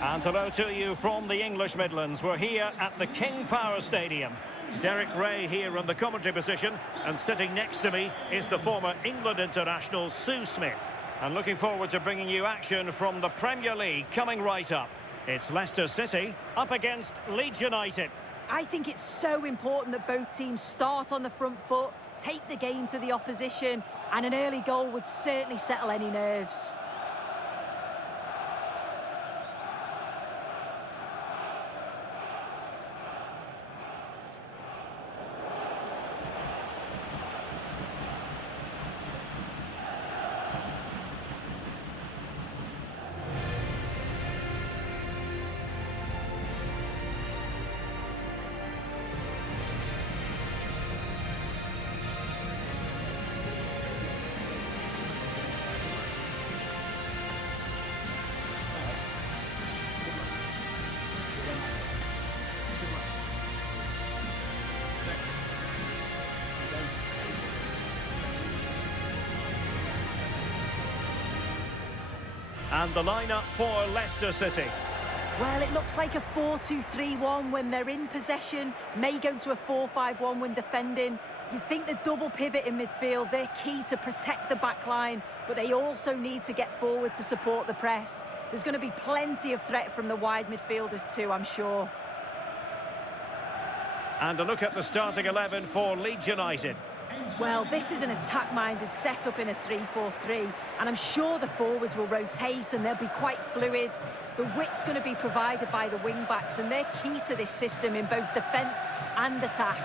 And hello to you from the English Midlands. We're here at the King Power Stadium. Derek Ray here in the commentary position, and sitting next to me is the former England international Sue Smith. And looking forward to bringing you action from the Premier League coming right up. It's Leicester City up against Leeds United. I think it's so important that both teams start on the front foot, take the game to the opposition, and an early goal would certainly settle any nerves. And the lineup for Leicester City. Well, it looks like a 4-2-3-1 when they're in possession, may go to a 4-5-1 when defending. You'd think the double pivot in midfield, they're key to protect the back line, but they also need to get forward to support the press. There's going to be plenty of threat from the wide midfielders too, I'm sure. And a look at the starting 11 for Leeds United. Well, this is an attack-minded setup in a 3-4-3, and I'm sure the forwards will rotate and they'll be quite fluid. The width's going to be provided by the wing-backs, and they're key to this system in both defence and attack.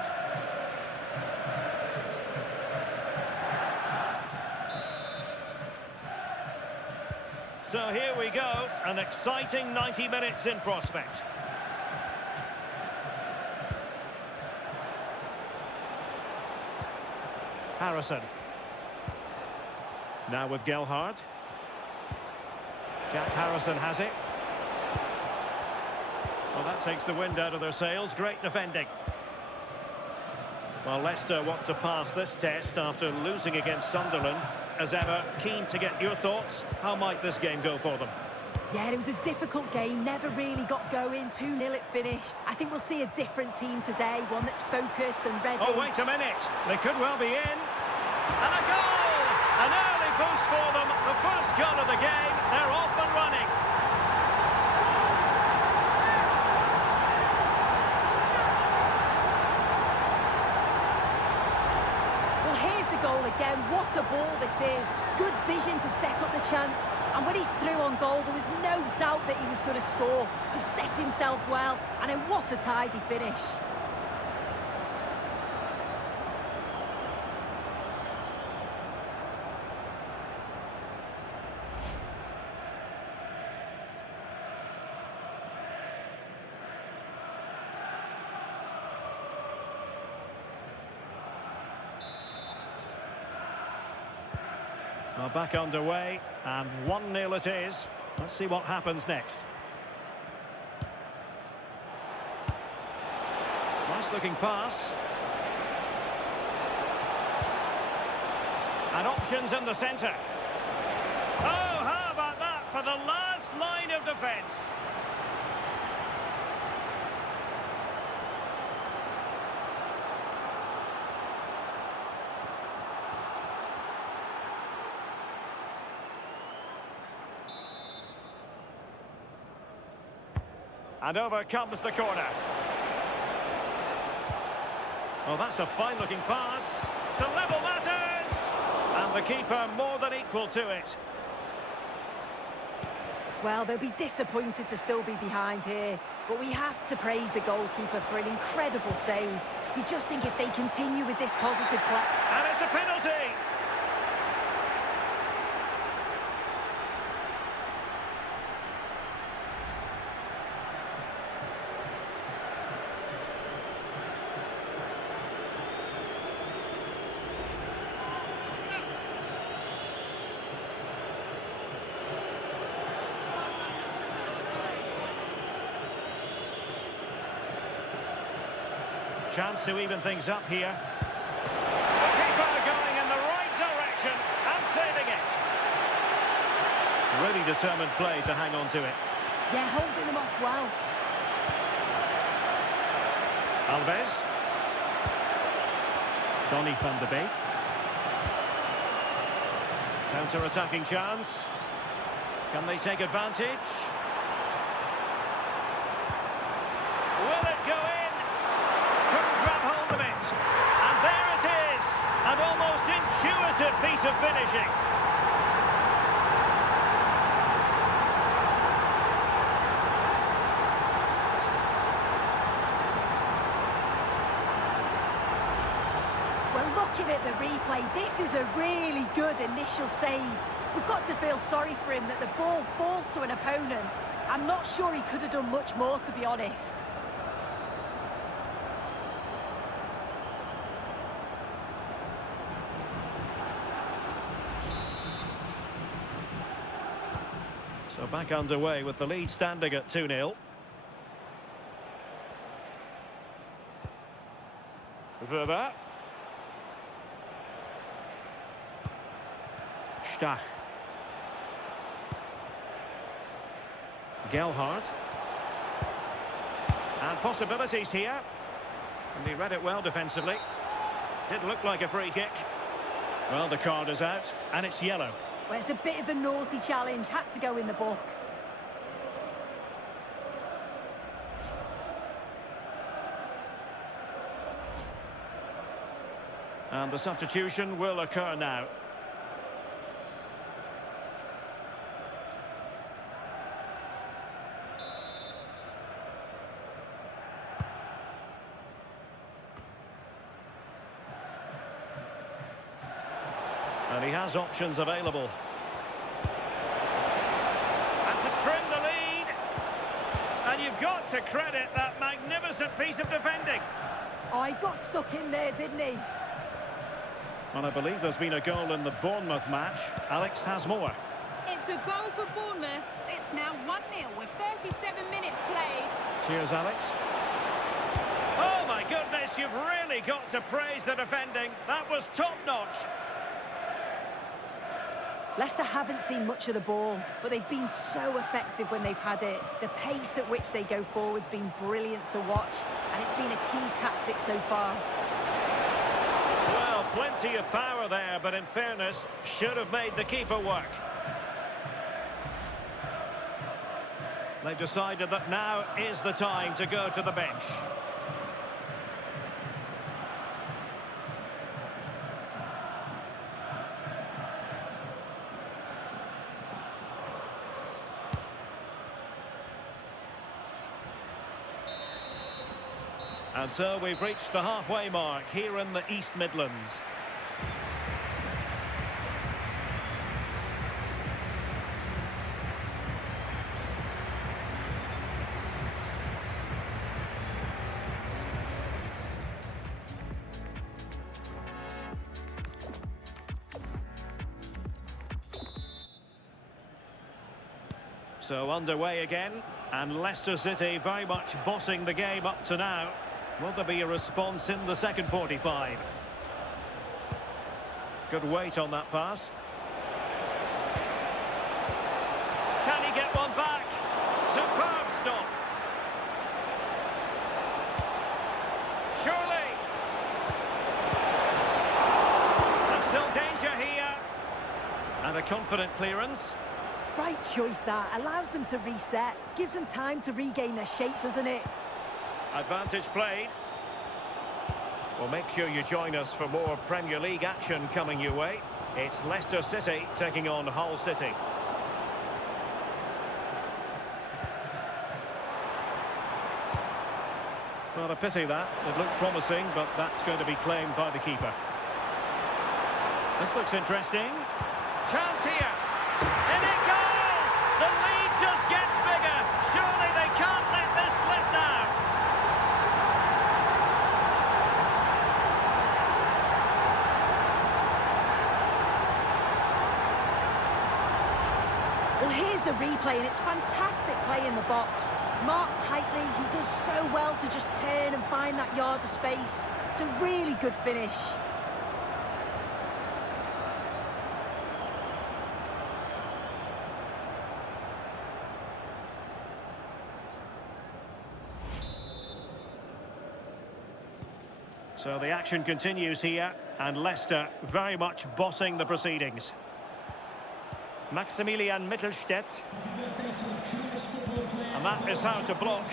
So here we go, an exciting 90 minutes in prospect. Harrison. Now with Gelhardt. Jack Harrison has it. Well, that takes the wind out of their sails. Great defending. Well, Leicester want to pass this test after losing against Sunderland. As ever, keen to get your thoughts. How might this game go for them? Yeah, it was a difficult game, never really got going, 2-0 it finished. I think we'll see a different team today, one that's focused and ready. Oh, wait a minute, they could well be in. And a goal! An early boost for them, the first goal of the game, they're off and running. Well, here's the goal again, what a ball this is. Good vision to set up the chance. And when he's through on goal, there was no doubt that he was going to score. He set himself well, and then what a tidy finish. Well, back underway, and 1-0 it is. Let's see what happens next. Nice looking pass. And options in the centre. Oh, how about that for the last line of defence? And over comes the corner. Oh, that's a fine-looking pass. To level matters! And the keeper more than equal to it. Well, they'll be disappointed to still be behind here, but we have to praise the goalkeeper for an incredible save. You just think if they continue with this positive play... And it's a penalty! Chance to even things up here. The keeper going in the right direction and saving it. Really determined play to hang on to it. Yeah, holding them off well. Alves. Donny van de Beek. Counter-attacking chance. Can they take advantage? Will it go in? Couldn't grab hold of it. And there it is. An almost intuitive piece of finishing. Well, looking at the replay, this is a really good initial save. We've got to feel sorry for him that the ball falls to an opponent. I'm not sure he could have done much more, to be honest. So back underway with the lead standing at 2-0. Verba. Stach. Gelhardt. And possibilities here. And he read it well defensively. Did look like a free kick. Well, the card is out, and it's yellow. Well, it's a bit of a naughty challenge. Had to go in the book. And the substitution will occur now. And he has options available. And to trim the lead. And you've got to credit that magnificent piece of defending. Oh, he got stuck in there, didn't he? Well, I believe there's been a goal in the Bournemouth match. Alex has more. It's a goal for Bournemouth. It's now 1-0 with 37 minutes played. Cheers, Alex. Oh, my goodness, you've really got to praise the defending. That was top-notch. Leicester haven't seen much of the ball, but they've been so effective when they've had it. The pace at which they go forward has been brilliant to watch, and it's been a key tactic so far. Well, plenty of power there, but in fairness, should have made the keeper work. They've decided that now is the time to go to the bench. And so we've reached the halfway mark here in the East Midlands. So underway again, and Leicester City very much bossing the game up to now. Will there be a response in the second 45? Good weight on that pass. Can he get one back? Superb stop. Surely. And still danger here. And a confident clearance. Right choice that. Allows them to reset. Gives them time to regain their shape, doesn't it? Advantage played. Well, make sure you join us for more Premier League action coming your way. It's Leicester City taking on Hull City. Well, a pity that. It looked promising, but that's going to be claimed by the keeper. This looks interesting. Chance here. In it goes! The lead just gets bigger. Surely they can't let this slip now. Well, here's the replay, and it's fantastic play in the box. Marked tightly, he does so well to just turn and find that yard of space. It's a really good finish. So the action continues here, and Leicester very much bossing the proceedings. Maximilian Mittelstädt. And that is how to block.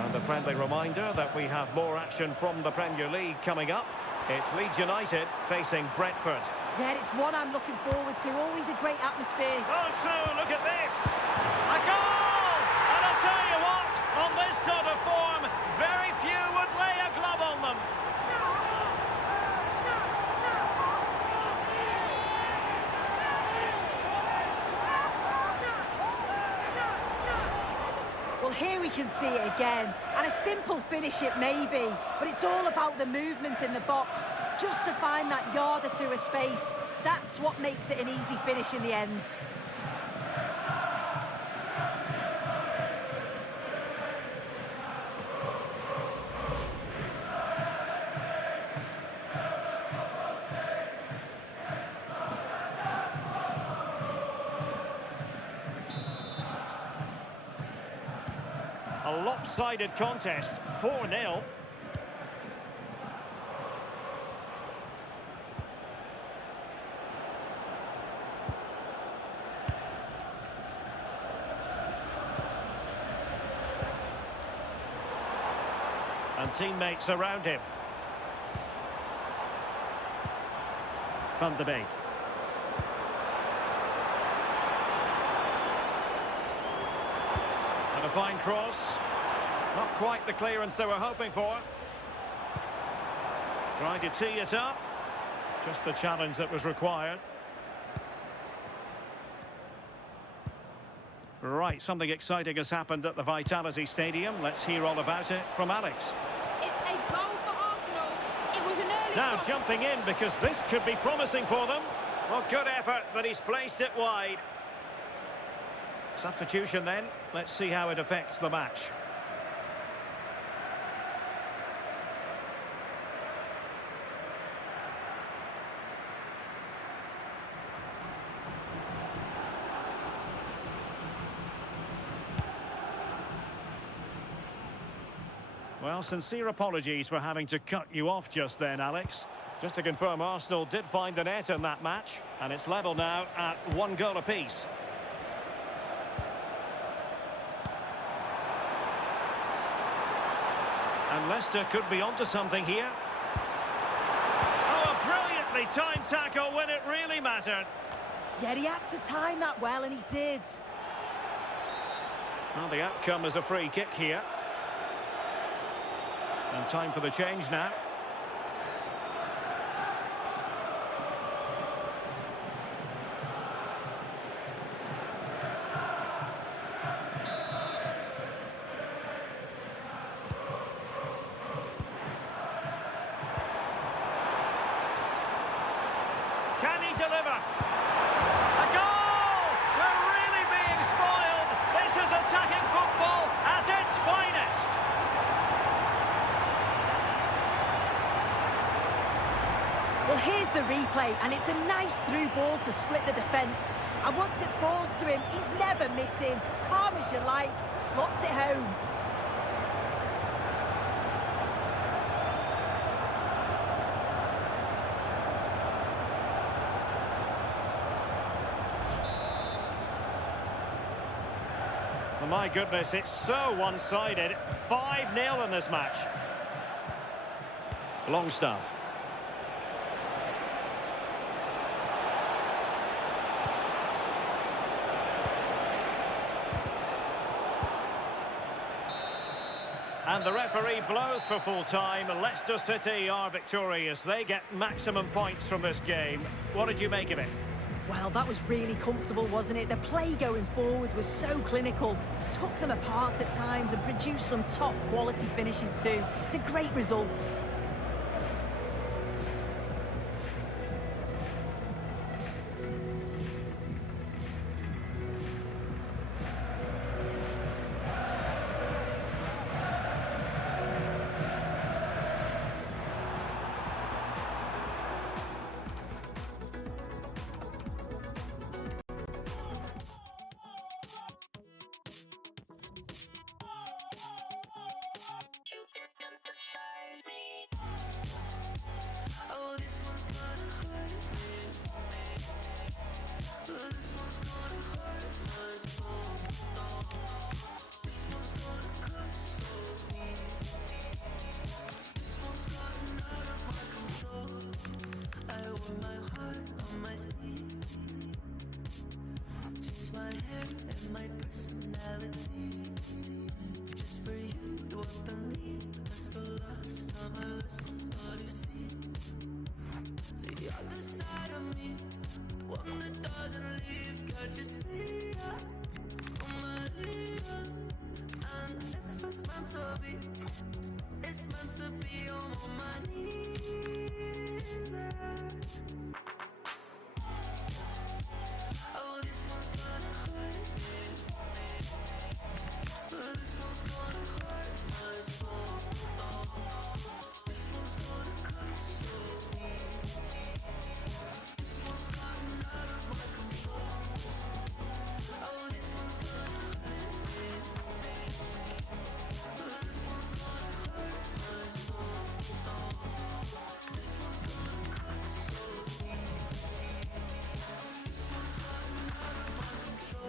And a friendly reminder that we have more action from the Premier League coming up. It's Leeds United facing Brentford. Yeah, it's one I'm looking forward to. Always a great atmosphere. Oh, so look at this. A goal! And I'll tell you what, on this sort of form, very few would lay a glove on them. Well, here we can see it again. And a simple finish it may be, but it's all about the movement in the box. Just to find that yard or two of space, that's what makes it an easy finish in the end. A lopsided contest, 4-0. And teammates around him. Van de Beek. And a fine cross. Not quite the clearance they were hoping for. Trying to tee it up. Just the challenge that was required. Right, something exciting has happened at the Vitality Stadium. Let's hear all about it from Alex. It's a goal for Arsenal. It was an early Now cross. jumping in because this could be promising for them. Well, good effort, but he's placed it wide. Substitution then. Let's see how it affects the match. Well, sincere apologies for having to cut you off just then, Alex. Just to confirm, Arsenal did find the net in that match, and it's level now at 1 goal apiece. And Leicester could be onto something here. Oh, a brilliantly timed tackle when it really mattered. Yeah, he had to time that well, and he did. Well, the outcome is a free kick here. And time for the change now. Can he deliver? A goal! We're really being spoiled. This is attacking football at its finest. Well, here's the replay, and it's a nice through ball to split the defence. And once it falls to him, he's never missing. Calm as you like, slots it home. Well, my goodness, it's so one-sided. 5-0 in this match. Longstaff. And the referee blows for full time. Leicester City are victorious. They get maximum points from this game. What did you make of it? Well, that was really comfortable, wasn't it? The play going forward was so clinical. Took them apart at times and produced some top quality finishes too. It's a great result. my personality. Just for you, do I believe that's the last time I let somebody see the other side of me, the one that doesn't leave? Can't you see it? Oh, Maria. And if it's meant to be, it's meant to be on my knees. Oh, this one's gonna hurt me. This one's gonna hurt my soul. This one's gonna cut so deep. This one's gotten out of my control. Oh, this one's gonna hurt me. This one's gonna hurt my soul. This one's gonna cut so deep. This one's gotten out of my control.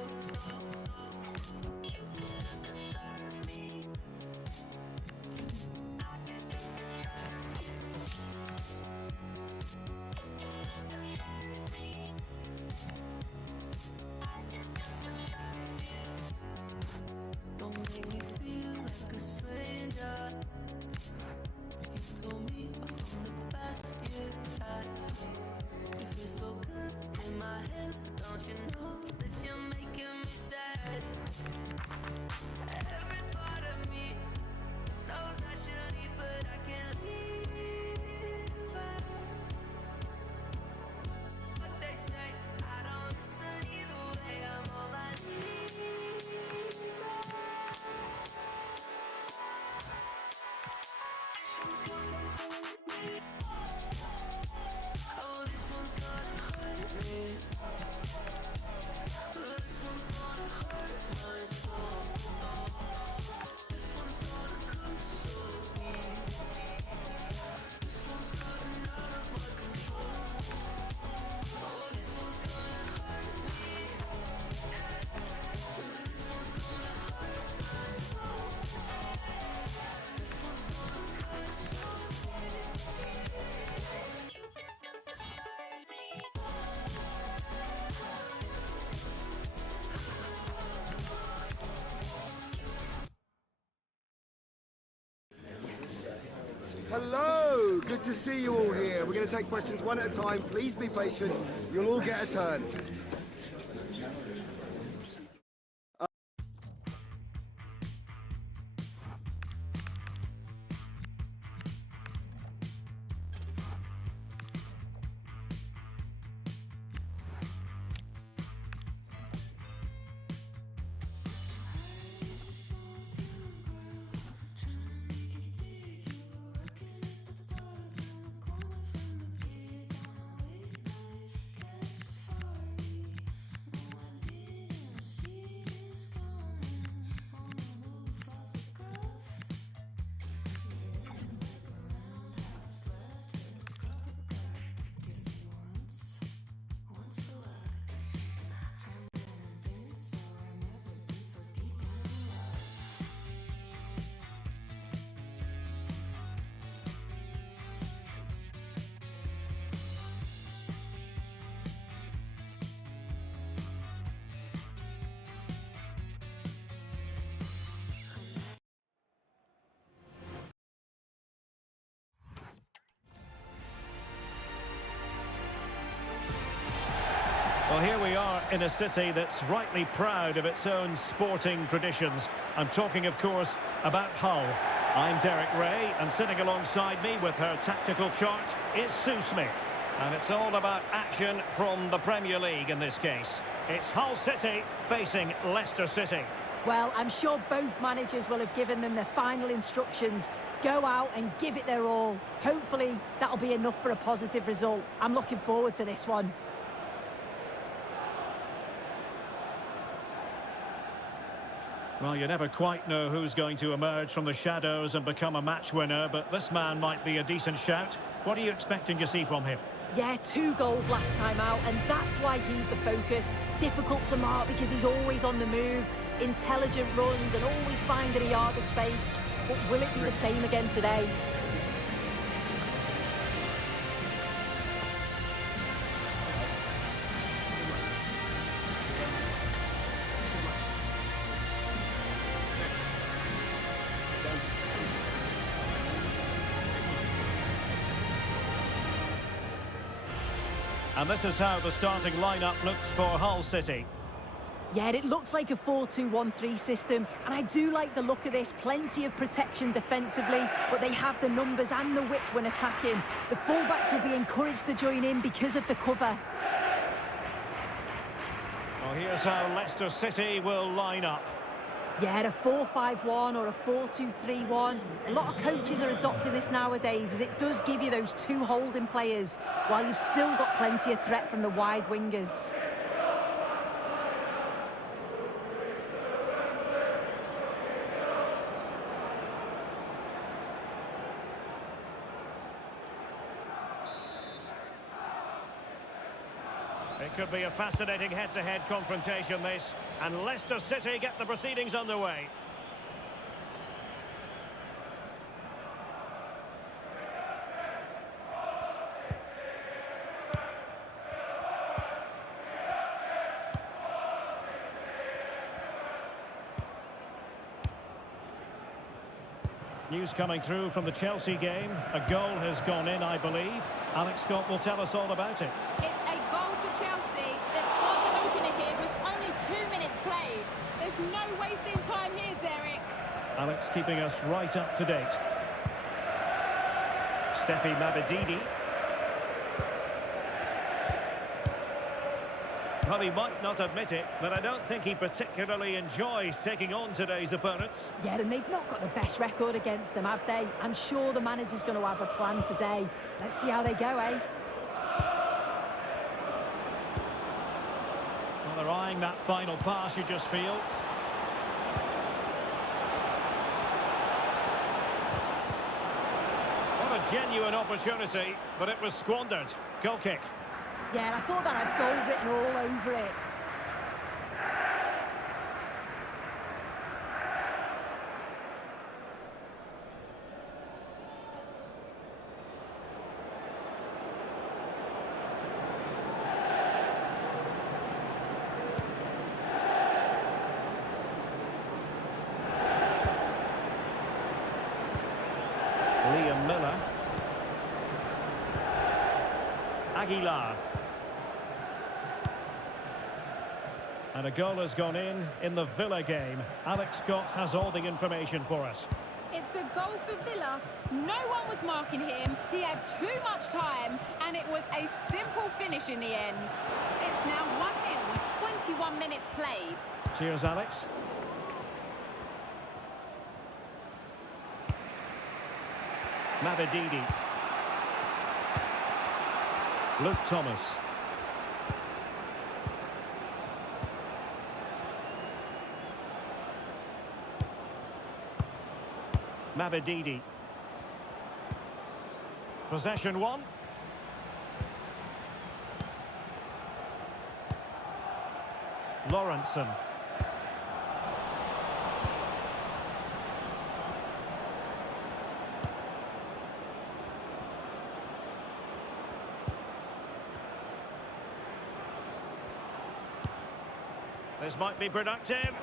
Don't make me feel like a stranger. You told me I'm the best you've had. You feel so good in my hands, don't you know that you're making me sad? Every part of me knows I should leave, but I can't leave. What they say, I don't listen either way. I'm on my knees. Oh, this one's gonna hurt me. This one's gonna hurt my soul. This one's gonna cut so deep. This one's gotten out of my control. Oh, this one's gonna hurt me. This one's gonna hurt my soul. This one's gonna cut so deep. Hello, good to see you all here. We're going to take questions one at a time. Please be patient. You'll all get a turn. Well, here we are in a city that's rightly proud of its own sporting traditions. I'm talking, of course, about Hull. I'm Derek Ray, and sitting alongside me with her tactical chart is Sue Smith. And it's all about action from the Premier League in this case. It's Hull City facing Leicester City. Well, I'm sure both managers will have given them their final instructions. Go out and give it their all. Hopefully, that'll be enough for a positive result. I'm looking forward to this one. Well, you never quite know who's going to emerge from the shadows and become a match winner, but this man might be a decent shout. What are you expecting to see from him? Yeah, 2 goals last time out, and that's why he's the focus. Difficult to mark because he's always on the move, intelligent runs and always finding a yard of space. But will it be the same again today? And this is how the starting lineup looks for Hull City. Yeah, it looks like a 4-2-1-3 system, and I do like the look of this. Plenty of protection defensively, but they have the numbers and the width when attacking. The fullbacks will be encouraged to join in because of the cover. Well, here's how Leicester City will line up. Yeah, a 4-5-1 or a 4-2-3-1. A lot of coaches are adopting this nowadays, as it does give you those two holding players, while you've still got plenty of threat from the wide wingers. It could be a fascinating head-to-head confrontation, this, and Leicester City get the proceedings underway. News coming through from the Chelsea game. A goal has gone in, I believe. Alex Scott will tell us all about it. It's a goal for Chelsea. They've scored the opener here with only 2 minutes played. There's no wasting time here, Derek. Alex keeping us right up to date. Steffi Mabedidi. Well, he might not admit it, but I don't think he particularly enjoys taking on today's opponents. Yeah, and they've not got the best record against them, have they? I'm sure the manager's going to have a plan today. Let's see how they go, eh? Well, they're eyeing that final pass, you just feel. What a genuine opportunity, but it was squandered. Goal kick. Yeah, I thought that had goal written all over it. Liam Miller. Aguilar. And a goal has gone in the Villa game. Alex Scott has all the information for us. It's a goal for Villa. No one was marking him. He had too much time, and it was a simple finish in the end. It's now 1-0 with 21 minutes played. Cheers, Alex. Mabedidi. Luke Thomas. Mabedidi. Possession one. Lawrenson. This might be productive.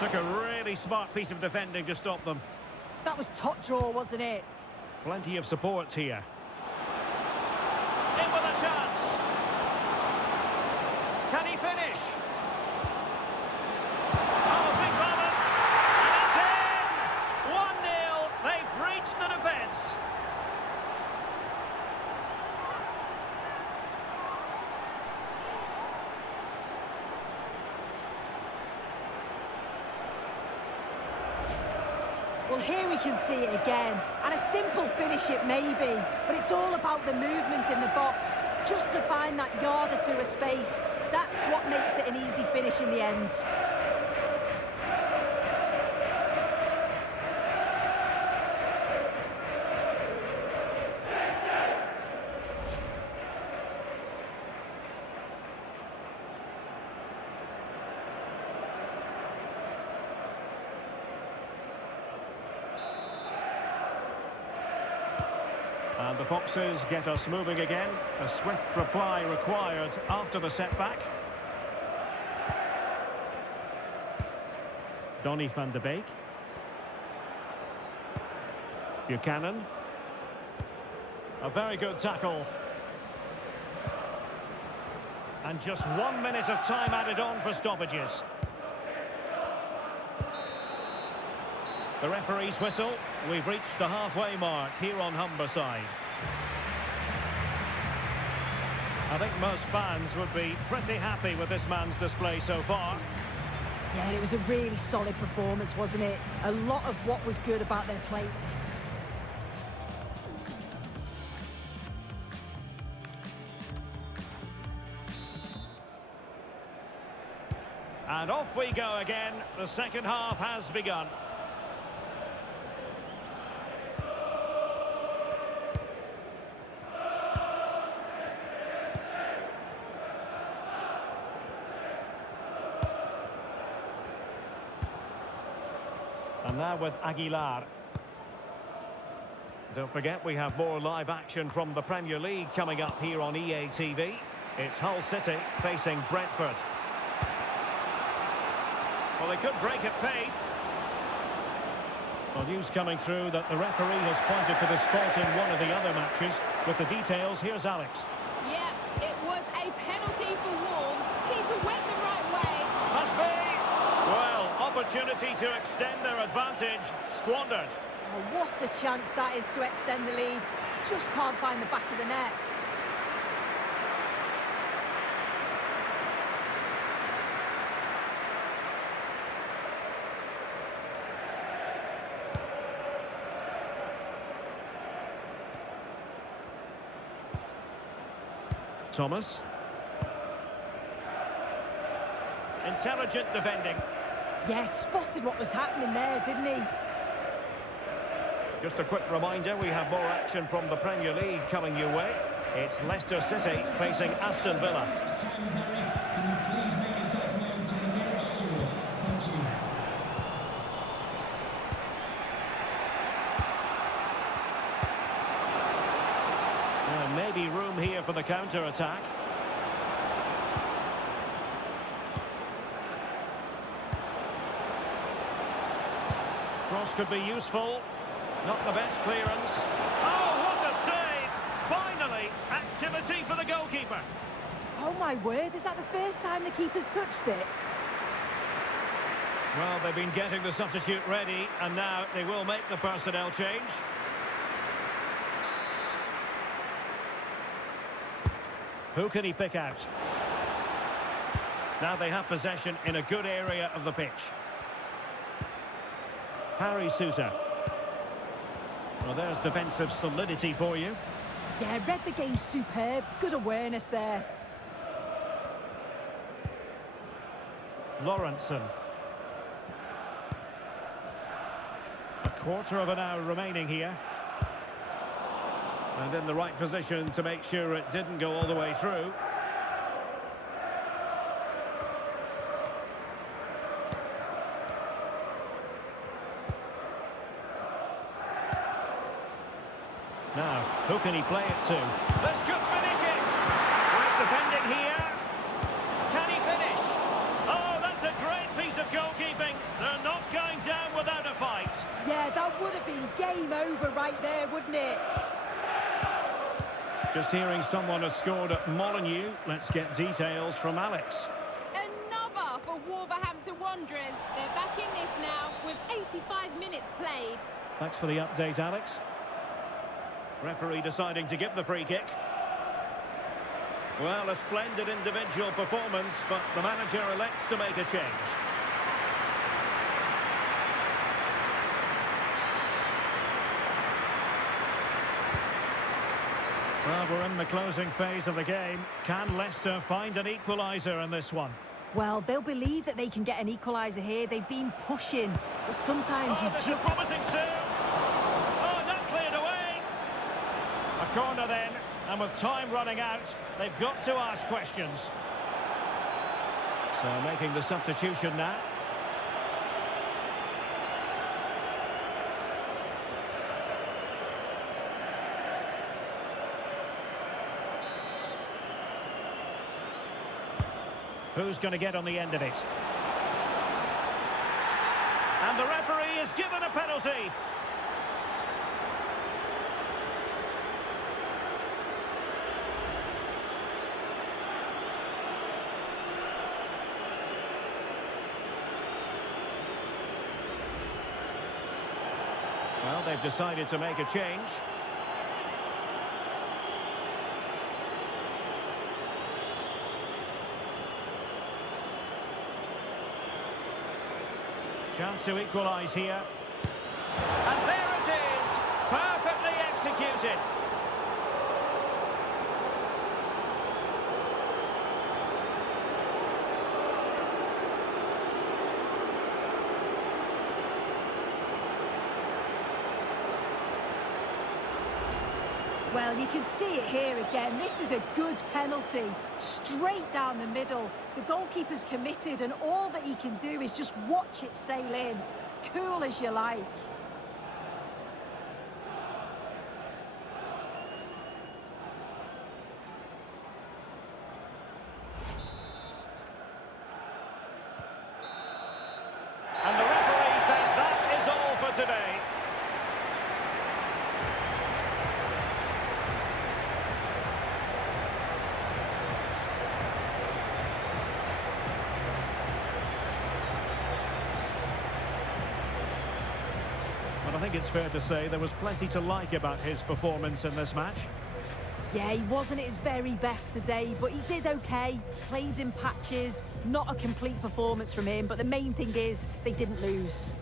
Took a really smart piece of defending to stop them. That was top draw, wasn't it? Plenty of support here. In with a chance. Can he finish? Oh, big moment. And it's in! 1-0. They breached the defence. Well, here we can see it again, and a simple finish it may be, but it's all about the movement in the box, just to find that yard or two of space. That's what makes it an easy finish in the end. And the Foxes get us moving again. A swift reply required after the setback. Donny van de Beek. Buchanan. A very good tackle. And just 1 minute of time added on for stoppages. The referee's whistle. We've reached the halfway mark here on Humberside. I think most fans would be pretty happy with this man's display so far. Yeah, it was a really solid performance, wasn't it? A lot of what was good about their play. And off we go again. The second half has begun. And now with Aguilar. Don't forget, we have more live action from the Premier League coming up here on EA TV. It's Hull City facing Brentford. Well, they could break at pace. Well, news coming through that the referee has pointed to the spot in one of the other matches. With the details, here's Alex. Yeah, it was a penalty for Wolves. Keeper went the right way. Must be! Well, opportunity to extend their advantage, squandered. Oh, what a chance that is to extend the lead. Just can't find the back of the net. Thomas. Intelligent defending. Yeah, spotted what was happening there, didn't he? Just a quick reminder, we have more action from the Premier League coming your way. It's Leicester City facing Aston Villa. Maybe room here for the counter-attack. Cross could be useful. Not the best clearance. Oh, what a save! Finally, activity for the goalkeeper. Oh my word, is that the first time the keeper's touched it? Well, they've been getting the substitute ready, and now they will make the personnel change. Who can he pick out? Now they have possession in a good area of the pitch. Harry Sousa. Well, there's defensive solidity for you. Yeah, read the game superb. Good awareness there. Lawrenson. A quarter of an hour remaining here. And in the right position to make sure it didn't go all the way through. Now, who can he play it to? This could finish it! Great defending here. Can he finish? Oh, that's a great piece of goalkeeping. They're not going down without a fight. Yeah, that would have been game over right there, wouldn't it? Just hearing someone has scored at Molineux. Let's get details from Alex. Another for Wolverhampton Wanderers. They're back in this now with 85 minutes played. Thanks for the update, Alex. Referee deciding to give the free kick. Well, a splendid individual performance, but the manager elects to make a change. Well, we're in the closing phase of the game. Can Leicester find an equaliser in this one? Well, they'll believe that they can get an equaliser here. They've been pushing, but sometimes you this just... is promising soon. Oh, not cleared away. A corner then, and with time running out, they've got to ask questions. So making the substitution now. Who's going to get on the end of it? And the referee is given a penalty. Well, they've decided to make a change. Chance to equalise here. And there it is! Perfectly executed. Well, you can see it here again. This is a good penalty. Straight down the middle. The goalkeeper's committed, and all that he can do is just watch it sail in. Cool as you like. And the referee says that is all for today. But I think it's fair to say there was plenty to like about his performance in this match. Yeah, he wasn't at his very best today, but he did okay. Played in patches, not a complete performance from him, but the main thing is they didn't lose.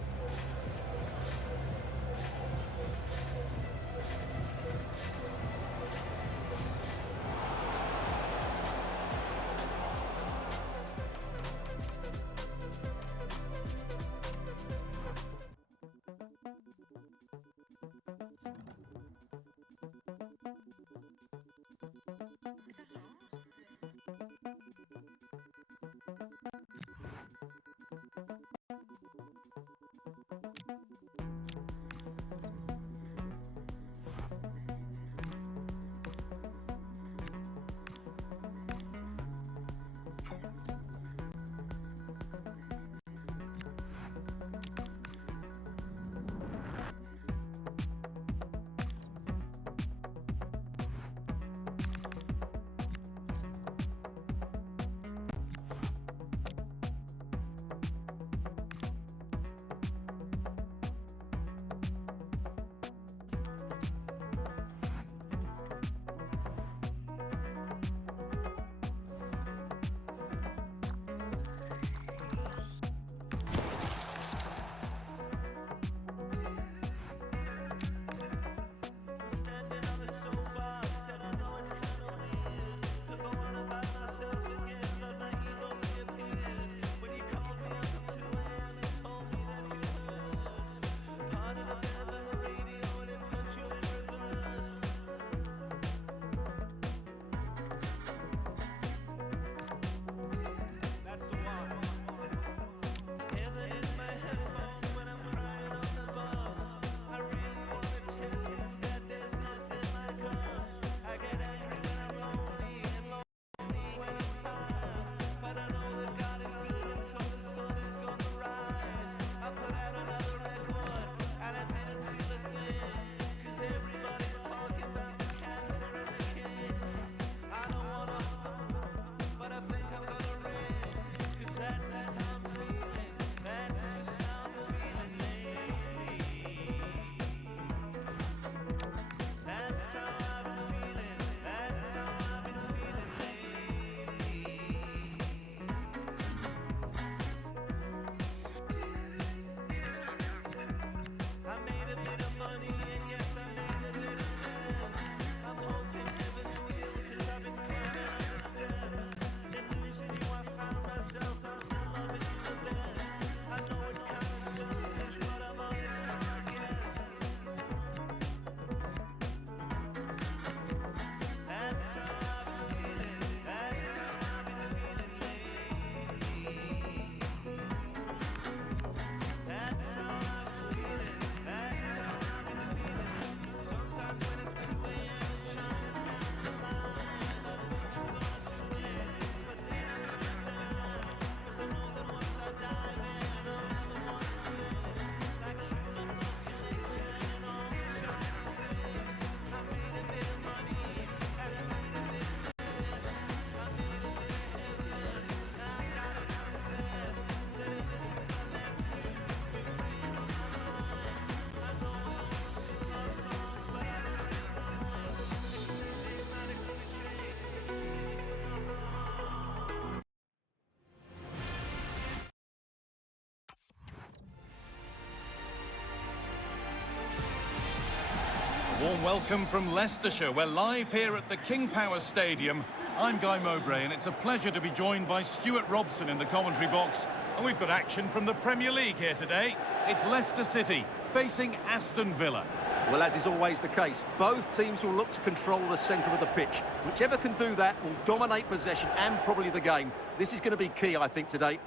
Warm welcome from Leicestershire. We're live here at the King Power Stadium. I'm Guy Mowbray, and it's a pleasure to be joined by Stuart Robson in the commentary box. And we've got action from the Premier League here today. It's Leicester City facing Aston Villa. Well, as is always the case, both teams will look to control the centre of the pitch. Whichever can do that will dominate possession and probably the game. This is going to be key, I think, today.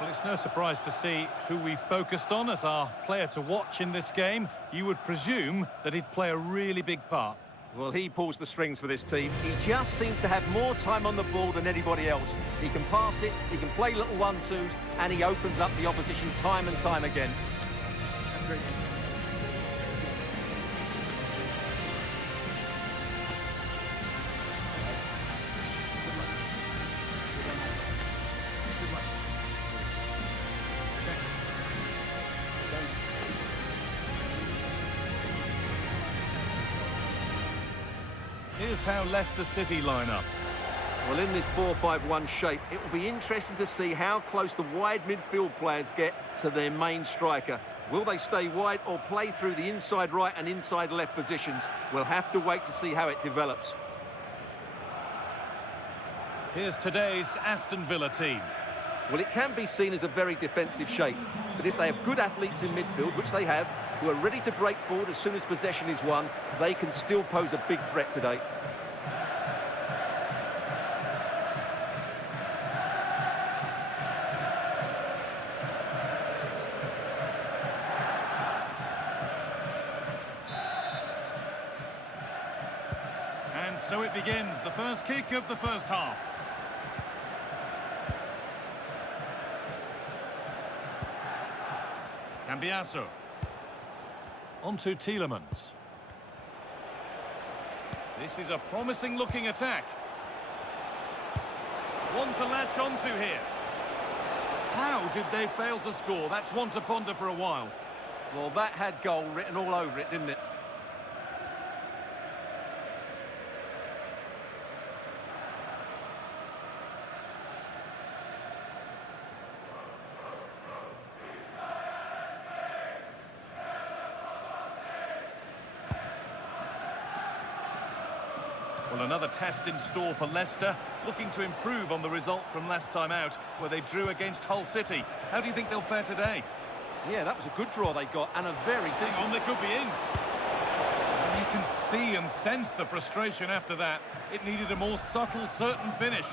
Well, it's no surprise to see who we focused on as our player to watch in this game. You would presume that he'd play a really big part. Well, he pulls the strings for this team. He just seems to have more time on the ball than anybody else. He can pass it, he can play little one-twos, and he opens up the opposition time and time again. Here's how Leicester City line up. Well, in this 4-5-1 shape, it will be interesting to see how close the wide midfield players get to their main striker. Will they stay wide or play through the inside right and inside left positions? We'll have to wait to see how it develops. Here's today's Aston Villa team. Well, it can be seen as a very defensive shape, but if they have good athletes in midfield, which they have, who are ready to break forward as soon as possession is won, they can still pose a big threat today. And so it begins, the first kick of the first half. Cambiasso. On to Tielemans. This is a promising looking attack. One to latch onto here. How did they fail to score? That's one to ponder for a while. Well, that had goal written all over it, didn't it? Well, another test in store for Leicester, looking to improve on the result from last time out, where they drew against Hull City. How do you think they'll fare today? Yeah, that was a good draw they got, and a very decent... On, they could be in. You can see and sense the frustration after that. It needed a more subtle, certain finish.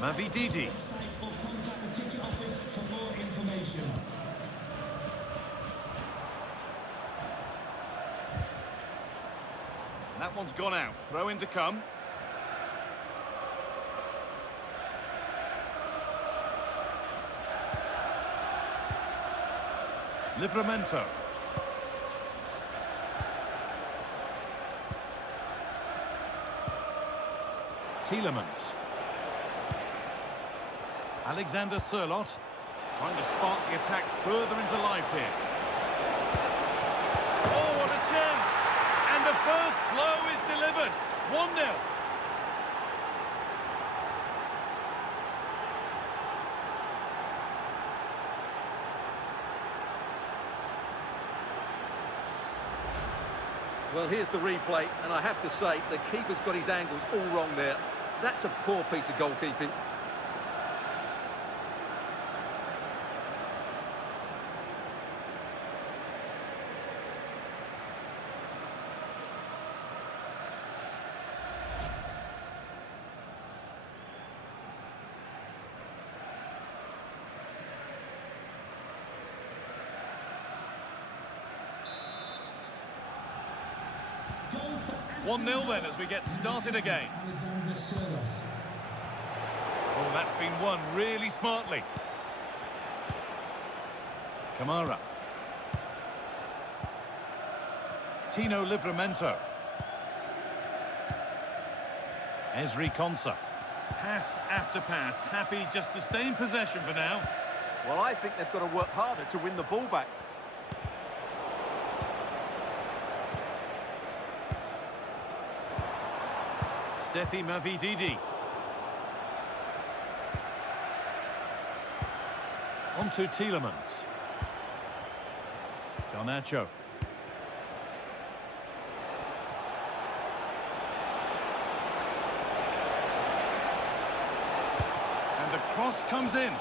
Mavididi. That one's gone out. Throw in to come. Livramento. Tielemans. Alexander Sørloth trying to spark the attack further into life here. Oh, what a chance! And the first blow is delivered. 1-0. Well, here's the replay, and I have to say, the keeper's got his angles all wrong there. That's a poor piece of goalkeeping. One 1-0 then as we get started again. Oh, that's been won really smartly. Kamara. Tino Livramento. Ezri Konsa. Pass after pass, happy just to stay in possession for now. Well, I think they've got to work harder to win the ball back. Steffi Mavididi. On to Tielemans. Garnacho. And the cross comes in.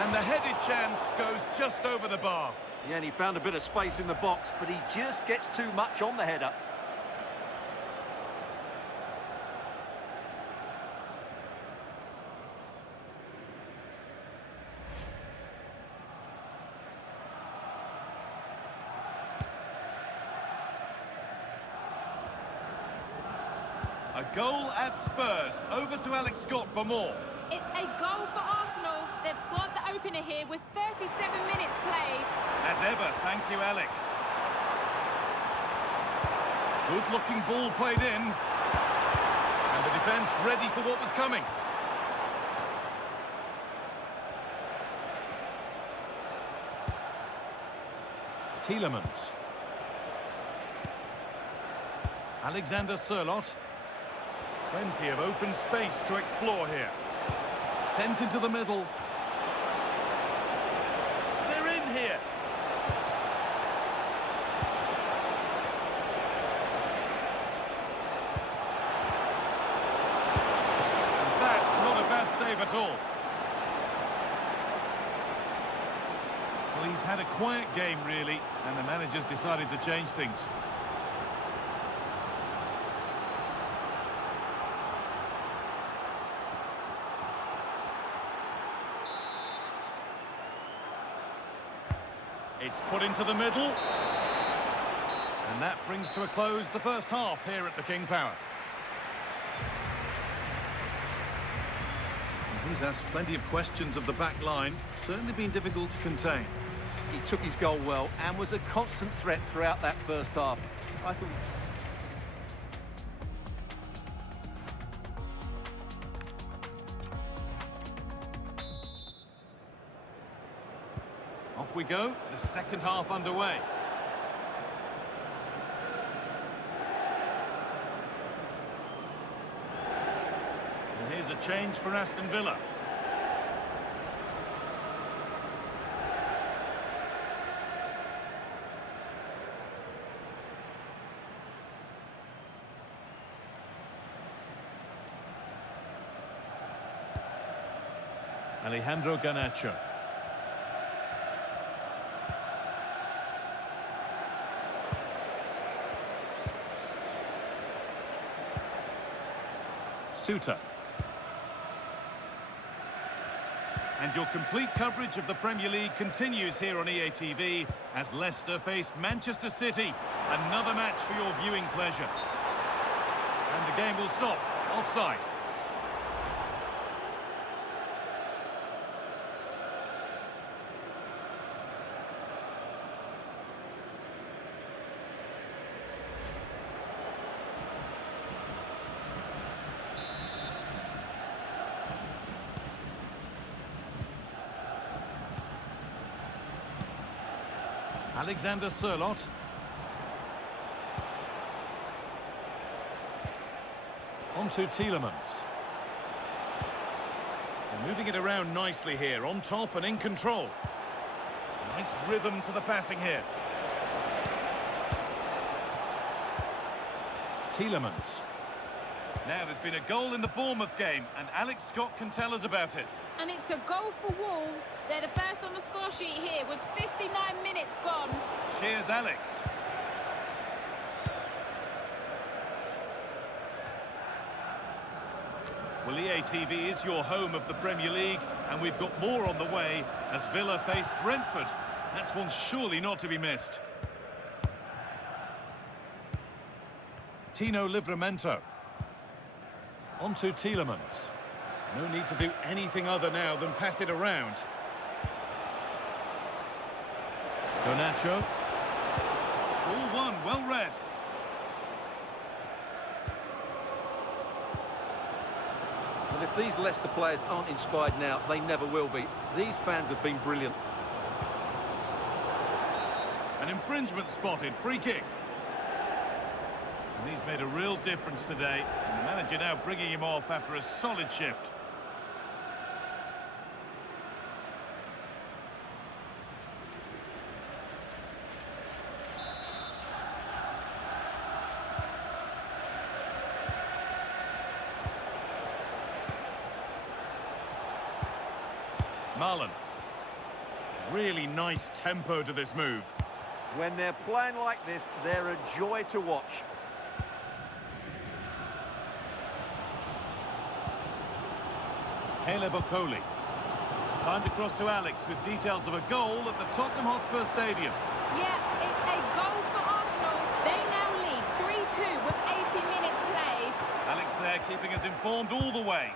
And the headed chance goes just over the bar. Yeah, and he found a bit of space in the box, but he just gets too much on the header. A goal at Spurs. Over to Alex Scott for more. It's a goal for Arsenal. They've scored the opener here with 37 minutes played. As ever, thank you, Alex. Good-looking ball played in. And the defence ready for what was coming. Tielemans. Alexander Sørloth. Plenty of open space to explore here. Sent into the middle. They're in here. And that's not a bad save at all. Well, he's had a quiet game, really, and the manager's decided to change things. It's put into the middle. And that brings to a close the first half here at the King Power. And he's asked plenty of questions of the back line. Certainly been difficult to contain. He took his goal well and was a constant threat throughout that first half. I thought... Off we go, the second half underway. And here's a change for Aston Villa. Alejandro Garnacho. Suter. And your complete coverage of the Premier League continues here on EA TV as Leicester face Manchester City. Another match for your viewing pleasure. And the game will stop. Offside. Alexander Sørloth. On to Tielemans. They're moving it around nicely here, on top and in control. Nice rhythm to the passing here. Tielemans. Now there's been a goal in the Bournemouth game, and Alex Scott can tell us about it. And it's a goal for Wolves. They're the first on the score sheet here with 59 minutes gone. Cheers, Alex. Well, EA TV is your home of the Premier League, and we've got more on the way as Villa face Brentford. That's one surely not to be missed. Tino Livramento. On to Tielemans. No need to do anything other now than pass it around. Garnacho. All one, well read. Well, if these Leicester players aren't inspired now, they never will be. These fans have been brilliant. An infringement spotted, free kick. And he's made a real difference today. And the manager now bringing him off after a solid shift. Marlon. Really nice tempo to this move. When they're playing like this, they're a joy to watch. Caleb Okoli. Time to cross to Alex with details of a goal at the Tottenham Hotspur Stadium. Yeah, it's a goal for Arsenal. They now lead 3-2 with 80 minutes played. Alex there keeping us informed all the way.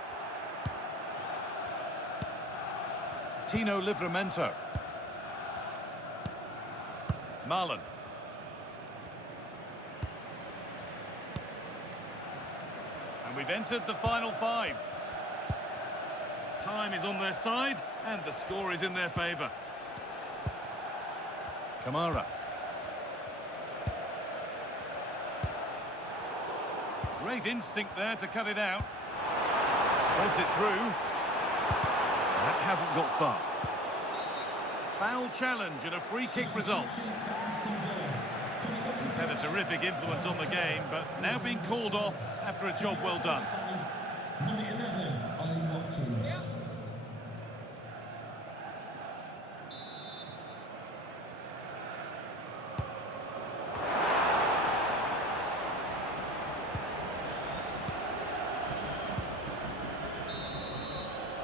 Tino Livramento. Marlon. And we've entered the final 5. Time is on their side, and the score is in their favour. Kamara. Great instinct there to cut it out. Holds it through. That hasn't got far. Foul challenge and a free kick results. He's had a terrific influence on the game, but now being called off after a job well done. Number 11, Ollie Watkins.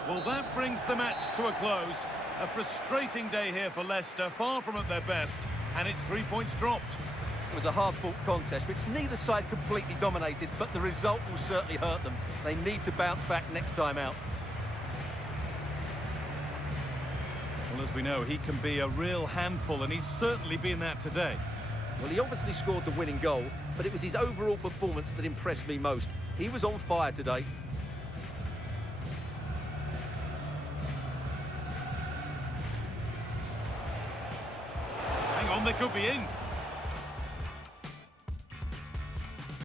Well, that brings the match to a close. A frustrating day here for Leicester, far from at their best, and it's 3 points dropped. It was a hard-fought contest, which neither side completely dominated, but the result will certainly hurt them. They need to bounce back next time out. Well, as we know, he can be a real handful, and he's certainly been that today. Well, he obviously scored the winning goal, but it was his overall performance that impressed me most. He was on fire today. Hang on, they could be in.